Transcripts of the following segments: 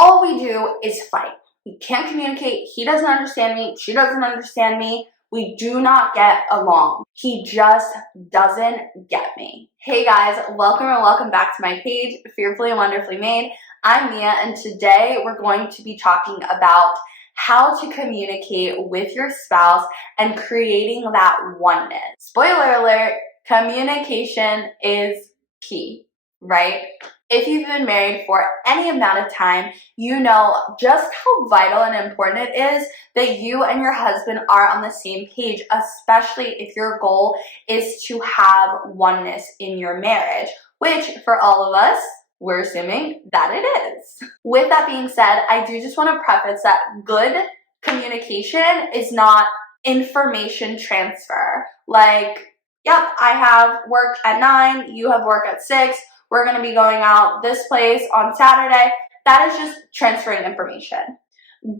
all we do is fight. We can't communicate. He doesn't understand me. She doesn't understand me. We do not get along. He just doesn't get me. Hey guys, welcome back to my page, Fearfully and Wonderfully Made. I'm Mia, and today we're going to be talking about how to communicate with your spouse and creating that oneness. Spoiler alert, communication is key, right? If you've been married for any amount of time, you know just how vital and important it is that you and your husband are on the same page, especially if your goal is to have oneness in your marriage, which for all of us, we're assuming that it is. With that being said, I do just want to preface that good communication is not information transfer. Like, yep, I have work at 9, you have work at 6, we're going to be going out this place on Saturday. That is just transferring information.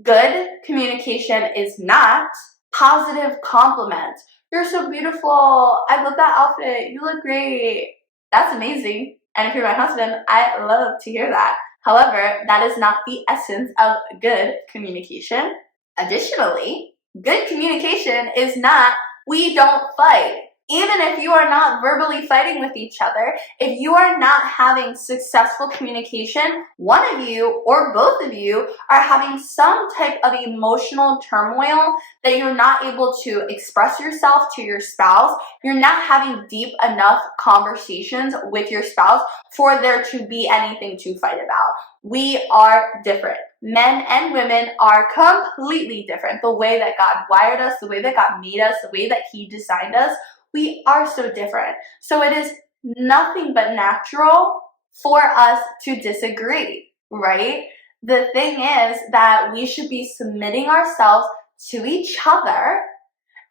Good communication is not positive compliments. You're so beautiful. I love that outfit. You look great. That's amazing. And if you're my husband, I love to hear that. However, that is not the essence of good communication. Additionally, good communication is not, we don't fight. Even if you are not verbally fighting with each other, if you are not having successful communication, one of you or both of you are having some type of emotional turmoil that you're not able to express yourself to your spouse, you're not having deep enough conversations with your spouse for there to be anything to fight about. We are different. Men and women are completely different. The way that God wired us, the way that God made us, the way that He designed us, we are so different. So it is nothing but natural for us to disagree, right? The thing is that we should be submitting ourselves to each other,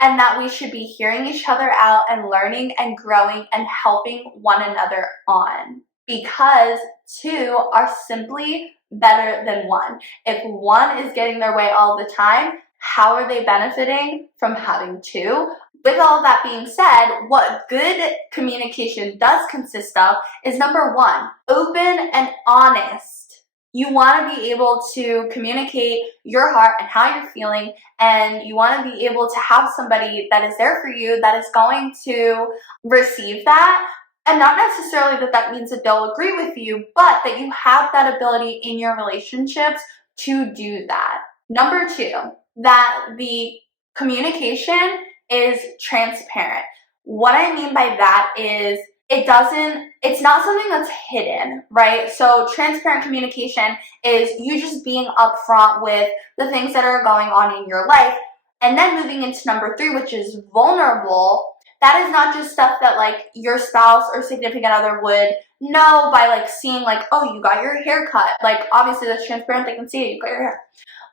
and that we should be hearing each other out and learning and growing and helping one another on. Because two are simply better than one. If one is getting their way all the time, how are they benefiting from having two? With all that being said, what good communication does consist of is number one, open and honest. You want to be able to communicate your heart and how you're feeling, and you want to be able to have somebody that is there for you that is going to receive that. And not necessarily that means that they'll agree with you, but that you have that ability in your relationships to do that. Number two, that the communication is transparent. What I mean by that is it's not something that's hidden, right? So transparent communication is you just being upfront with the things that are going on in your life. And then moving into number three, which is vulnerable. That is not just stuff that like your spouse or significant other would know by like seeing like, oh, you got your hair cut. Like obviously that's transparent, they can see it, you got your hair.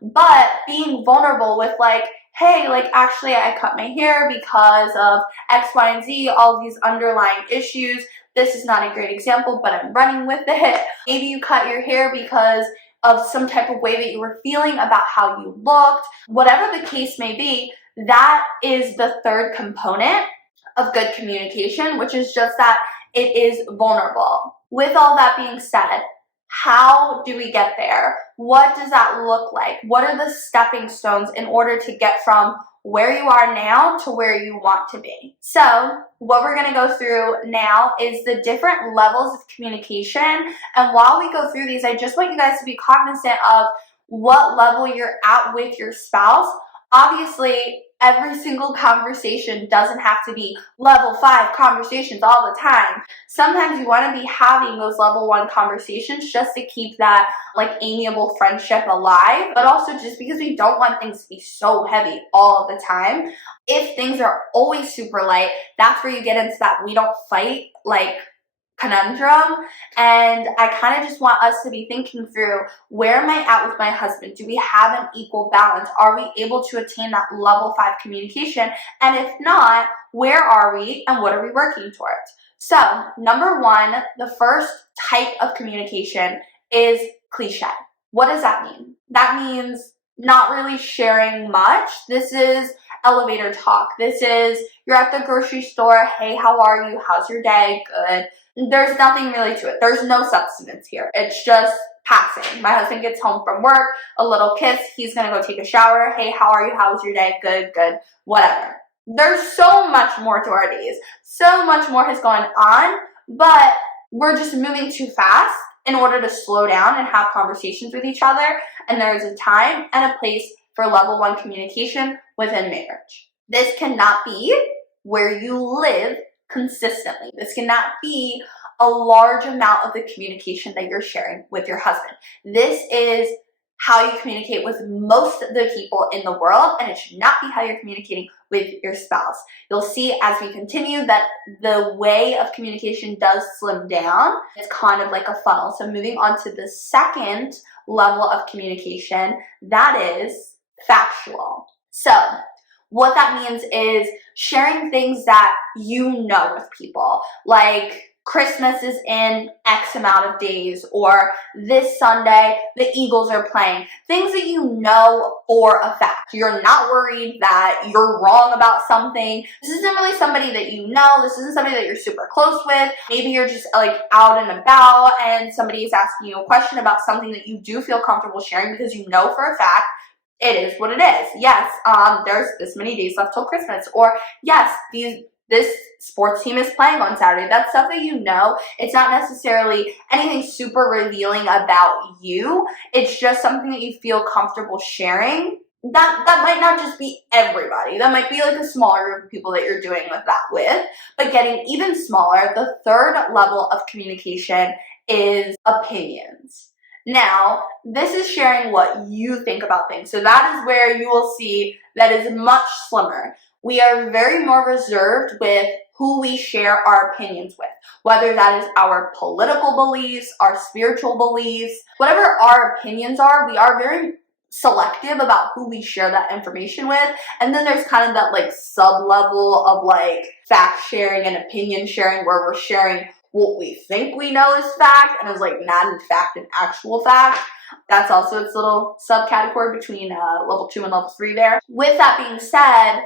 But being vulnerable with like, hey, like actually I cut my hair because of X, Y, and Z, all these underlying issues. This is not a great example, but I'm running with it. Maybe you cut your hair because of some type of way that you were feeling about how you looked. Whatever the case may be, that is the third component of good communication, which is just that it is vulnerable. With all that being said, how do we get there? What does that look like? What are the stepping stones in order to get from where you are now to where you want to be? So what we're going to go through now is the different levels of communication. And while we go through these, I just want you guys to be cognizant of what level you're at with your spouse. Obviously, every single conversation doesn't have to be level 5 conversations all the time. Sometimes you want to be having those level 1 conversations just to keep that like amiable friendship alive, but also just because we don't want things to be so heavy all the time. If things are always super light, that's where you get into that we don't fight like conundrum. And I kind of just want us to be thinking through, where am I at with my husband? Do we have an equal balance? Are we able to attain that level 5 communication? And if not, where are we and what are we working towards? So number one, the first type of communication is cliche. What does that mean? That means not really sharing much. This is elevator talk. This is, you're at the grocery store. Hey, how are you? How's your day? Good. There's nothing really to it. There's no substance here. It's just passing. My husband gets home from work, a little kiss, he's gonna go take a shower. Hey, how are you? How was your day? Good, good, whatever. There's so much more to our days. So much more has gone on, but we're just moving too fast in order to slow down and have conversations with each other. And there's a time and a place for level 1 communication within marriage. This cannot be where you live consistently. This cannot be a large amount of the communication that you're sharing with your husband. This is how you communicate with most of the people in the world, and it should not be how you're communicating with your spouse. You'll see as we continue that the way of communication does slim down. It's kind of like a funnel. So moving on to the second level of communication, that is factual. So what that means is sharing things that you know with people, like Christmas is in X amount of days, or this Sunday the Eagles are playing. Things that you know for a fact. You're not worried that you're wrong about something. This isn't really somebody that you know. This isn't somebody that you're super close with. Maybe you're just like out and about and somebody is asking you a question about something that you do feel comfortable sharing because you know for a fact it is what it is. Yes, there's this many days left till Christmas, or yes, this sports team is playing on Saturday. That's stuff that you know. It's not necessarily anything super revealing about you. It's just something that you feel comfortable sharing. That might not just be everybody. That might be like a smaller group of people that you're doing that with. But getting even smaller, the third level of communication is opinions. Now, this is sharing what you think about things. So that is where you will see that is much slimmer. We are very more reserved with who we share our opinions with, whether that is our political beliefs, our spiritual beliefs, whatever our opinions are, we are very selective about who we share that information with. And then there's kind of that like sub-level of like fact sharing and opinion sharing where we're sharing what we think we know is fact and is like not in fact an actual fact. That's also its little subcategory between level 2 and level 3 there. With that being said,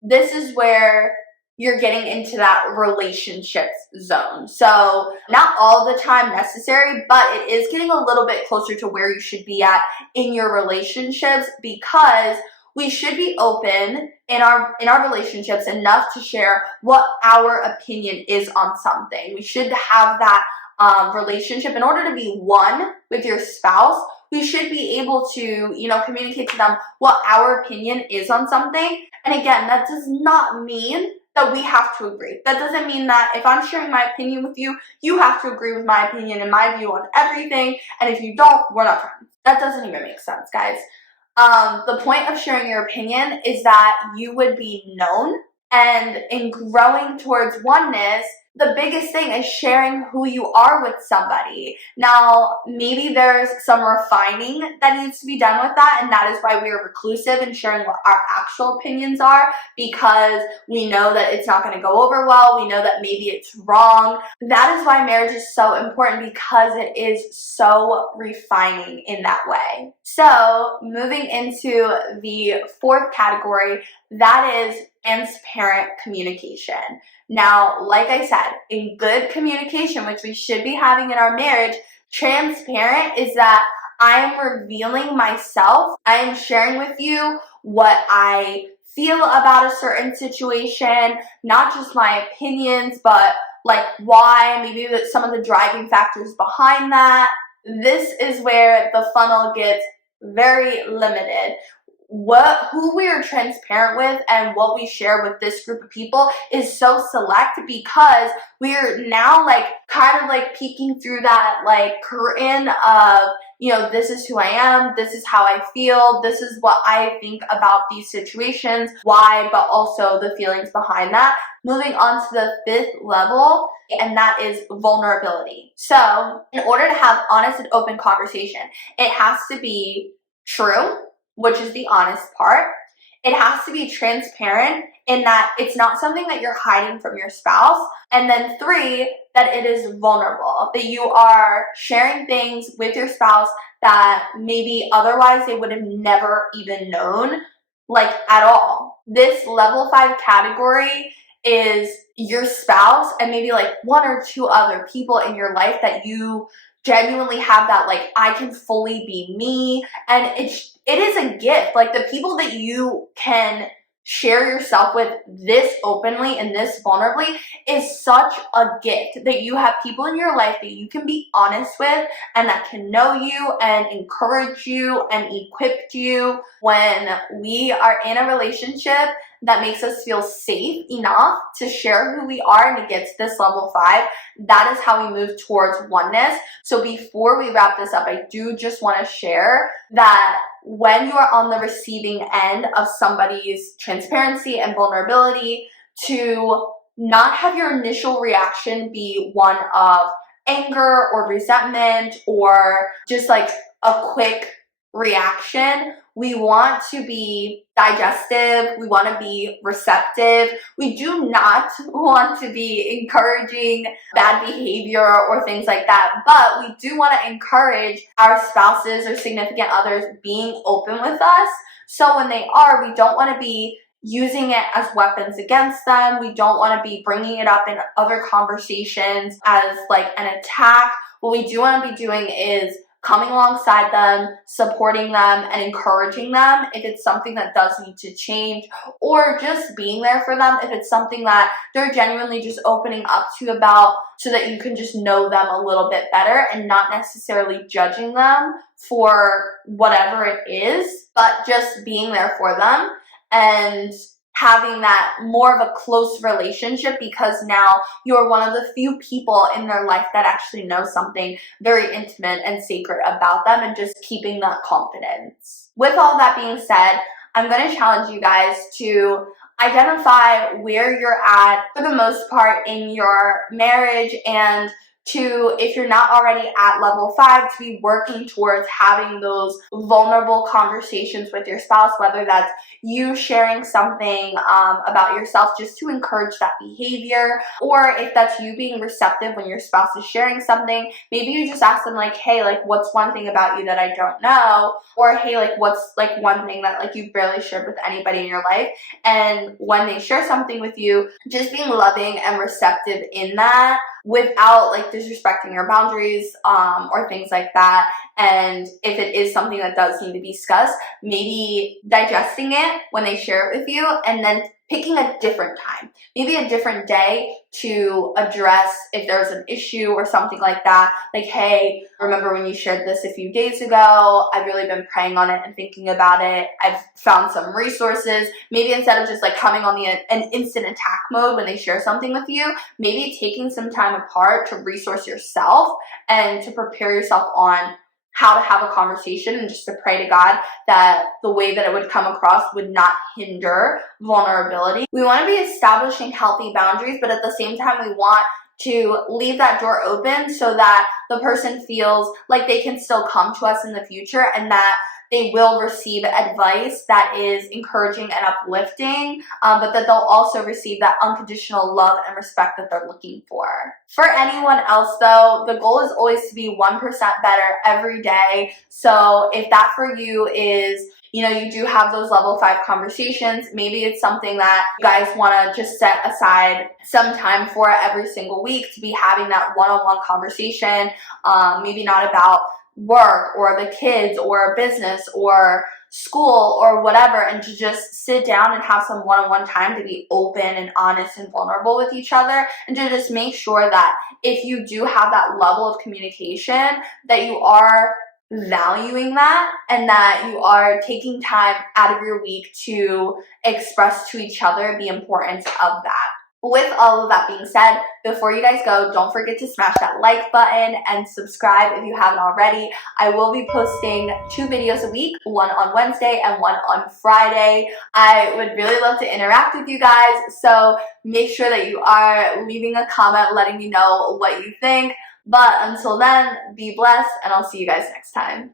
this is where you're getting into that relationships zone. So not all the time necessary, but it is getting a little bit closer to where you should be at in your relationships, because we should be open in our relationships enough to share what our opinion is on something. We should have that relationship in order to be one with your spouse. We should be able to, communicate to them what our opinion is on something. And again, that does not mean that we have to agree. That doesn't mean that if I'm sharing my opinion with you, you have to agree with my opinion and my view on everything. And if you don't, we're not friends. That doesn't even make sense, guys. The point of sharing your opinion is that you would be known, and in growing towards oneness, the biggest thing is sharing who you are with somebody. Now, maybe there's some refining that needs to be done with that, and that is why we are reclusive in sharing what our actual opinions are, because we know that it's not going to go over well. We know that maybe it's wrong. That is why marriage is so important, because it is so refining in that way. So, moving into the fourth category, that is transparent communication. Now, like I said, in good communication, which we should be having in our marriage, transparent is that I am revealing myself. I am sharing with you what I feel about a certain situation, not just my opinions, but like why, maybe some of the driving factors behind that. This is where the funnel gets very limited. Who we are transparent with and what we share with this group of people is so select, because we're now kind of peeking through that curtain of, this is who I am, this is how I feel, this is what I think about these situations, why, but also the feelings behind that. Moving on to the fifth level, and that is vulnerability. So in order to have honest and open conversation, it has to be true, which is the honest part. It has to be transparent in that it's not something that you're hiding from your spouse. And then 3, that it is vulnerable, that you are sharing things with your spouse that maybe otherwise they would have never even known, at all. This level 5 category is your spouse and maybe 1 or 2 other people in your life that you genuinely have that, like, I can fully be me. And it is a gift. Like, the people that you can share yourself with this openly and this vulnerably is such a gift, that you have people in your life that you can be honest with and that can know you and encourage you and equip you. When we are in a relationship that makes us feel safe enough to share who we are and to get to this level 5, that is how we move towards oneness. So before we wrap this up, I do just want to share that when you are on the receiving end of somebody's transparency and vulnerability, to not have your initial reaction be one of anger or resentment or just like a quick reaction. We want to be digestive. We want to be receptive. We do not want to be encouraging bad behavior or things like that, but we do want to encourage our spouses or significant others being open with us. So when they are, we don't want to be using it as weapons against them. We don't want to be bringing it up in other conversations as like an attack. What we do want to be doing is coming alongside them, supporting them, and encouraging them if it's something that does need to change, or just being there for them if it's something that they're genuinely just opening up to you about, so that you can just know them a little bit better and not necessarily judging them for whatever it is, but just being there for them and having that more of a close relationship, because now you're one of the few people in their life that actually knows something very intimate and sacred about them, and just keeping that confidence. With all that being said, I'm going to challenge you guys to identify where you're at for the most part in your marriage, and to, if you're not already at level 5, to be working towards having those vulnerable conversations with your spouse, whether that's you sharing something about yourself just to encourage that behavior, or if that's you being receptive when your spouse is sharing something. Maybe you just ask them like, hey, like, what's one thing about you that I don't know? Or hey, like, what's like one thing that like you've barely shared with anybody in your life? And when they share something with you, just being loving and receptive in that, without like disrespecting your boundaries or things like that. And if it is something that does need to be discussed, maybe digesting it when they share it with you, and then picking a different time, maybe a different day, to address if there's an issue or something like that. Like, hey, remember when you shared this a few days ago? I've really been praying on it and thinking about it. I've found some resources. Maybe instead of just like coming on an instant attack mode when they share something with you, maybe taking some time apart to resource yourself and to prepare yourself on how to have a conversation, and just to pray to God that the way that it would come across would not hinder vulnerability. We want to be establishing healthy boundaries, but at the same time, we want to leave that door open so that the person feels like they can still come to us in the future, and that they will receive advice that is encouraging and uplifting, but that they'll also receive that unconditional love and respect that they're looking for. For anyone else though, the goal is always to be 1% better every day. So if that for you is, you know, you do have those level 5 conversations, maybe it's something that you guys want to just set aside some time for every single week, to be having that one-on-one conversation, maybe not about work or the kids or business or school or whatever, and to just sit down and have some one-on-one time to be open and honest and vulnerable with each other, and to just make sure that if you do have that level of communication, that you are valuing that, and that you are taking time out of your week to express to each other the importance of that. With all of that being said, before you guys go, don't forget to smash that like button and subscribe if you haven't already. I will be posting 2 videos a week, one on Wednesday and one on Friday. I would really love to interact with you guys, so make sure that you are leaving a comment letting me know what you think. But until then, be blessed, and I'll see you guys next time.